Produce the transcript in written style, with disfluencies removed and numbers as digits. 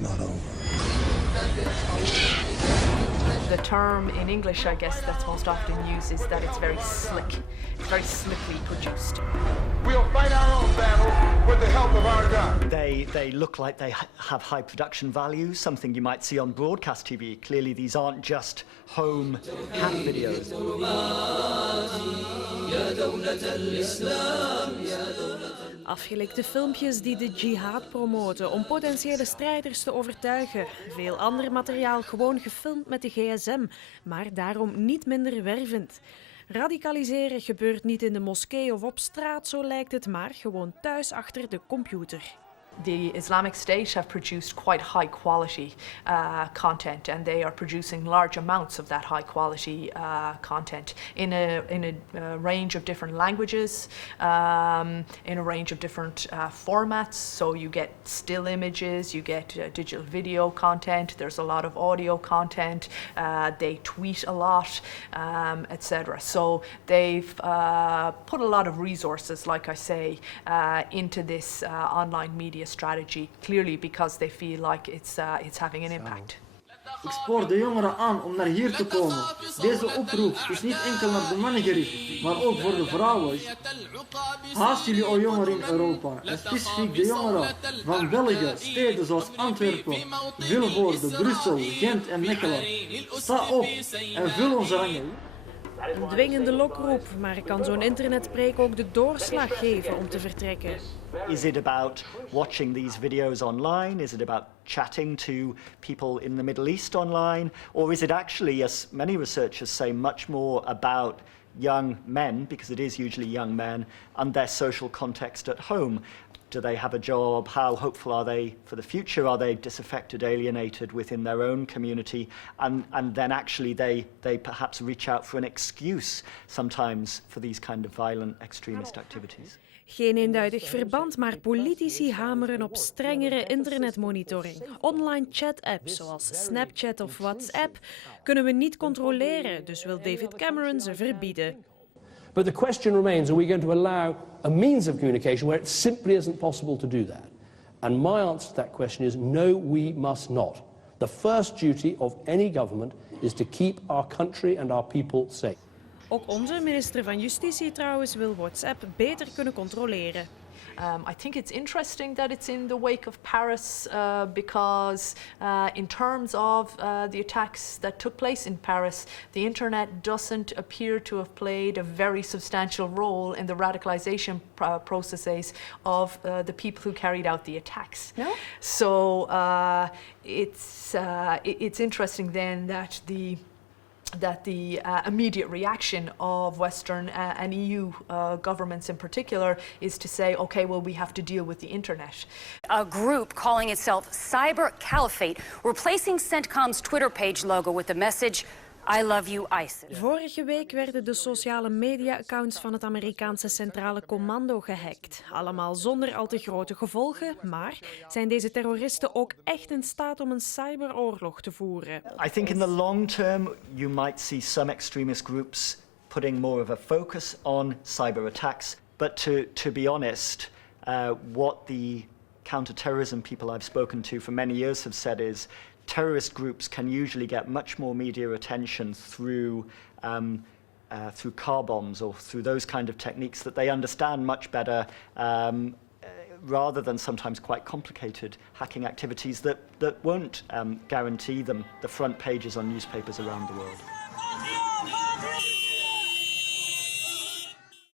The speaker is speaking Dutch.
It's not over. The term in English, I guess, that's most often used is that it's very slick. It's very slickly produced. We'll fight our own battles with the help of our God. They look like they have high production value, something you might see on broadcast TV. Clearly, these aren't just home cat videos. Afgelikte filmpjes die de jihad promoten om potentiële strijders te overtuigen. Veel ander materiaal gewoon gefilmd met de gsm, maar daarom niet minder wervend. Radicaliseren gebeurt niet in de moskee of op straat, zo lijkt het, maar gewoon thuis achter de computer. The Islamic State have produced quite high quality content, and they are producing large amounts of that high quality content in a range of different languages, in a range of different formats. So you get still images, you get digital video content, there's a lot of audio content, they tweet a lot, etc. So they've put a lot of resources, like I say, into this online media strategy, clearly because they feel like it's having an impact. Ik spoor de jongeren aan om naar hier te komen. Deze oproep is niet enkel naar de mannen gericht, maar ook voor de vrouwen. Haast jullie o jongeren in Europa, en specifiek de jongeren van België, steden zoals Antwerpen, Vilvoorde, Brussel, Gent en Mechelen. Sta op en vul onze rangen. Een dwingende lokroep, maar kan zo'n internetpreek ook de doorslag geven om te vertrekken? Is it about watching these videos online? Is it about chatting to people in the Middle East online? Or is it actually, as many researchers say, much more about young men, because it is usually young men, and their social context at home? Do they have a job? How hopeful are they for the future? Are they disaffected, alienated within their own community? And then actually they perhaps reach out for an excuse sometimes for these kind of violent extremist activities. Geen eenduidig verband, maar politici hameren op strengere internetmonitoring. Online chat-apps zoals Snapchat of WhatsApp kunnen we niet controleren, dus wil David Cameron ze verbieden. But the question remains, are we going to allow a means of communication where it simply isn't possible to do that? And my answer to that question is no, we must not. The first duty of any government is to keep our country and our people safe. Ook onze minister van Justitie trouwens wil WhatsApp beter kunnen controleren. I think it's interesting that it's in the wake of Paris because in terms of the attacks that took place in Paris, the internet doesn't appear to have played a very substantial role in the radicalization processes of the people who carried out the attacks. No? So it's interesting then that the immediate reaction of Western and EU governments in particular is to say, okay, well, we have to deal with the internet. A group calling itself Cyber Caliphate, replacing CENTCOM's Twitter page logo with the message, I love you, ISIS. Vorige week werden de sociale media-accounts van het Amerikaanse Centrale Commando gehackt. Allemaal zonder al te grote gevolgen, maar zijn deze terroristen ook echt in staat om een cyberoorlog te voeren? I think in the long term you might see some extremist groups putting more of a focus on cyber attacks, but to be honest, what the counter-terrorism people I've spoken to for many years have said is terrorist groups can usually get much more media attention through car bombs or through those kind of techniques that they understand much better rather than sometimes quite complicated hacking activities that won't guarantee them the front pages on newspapers around the world.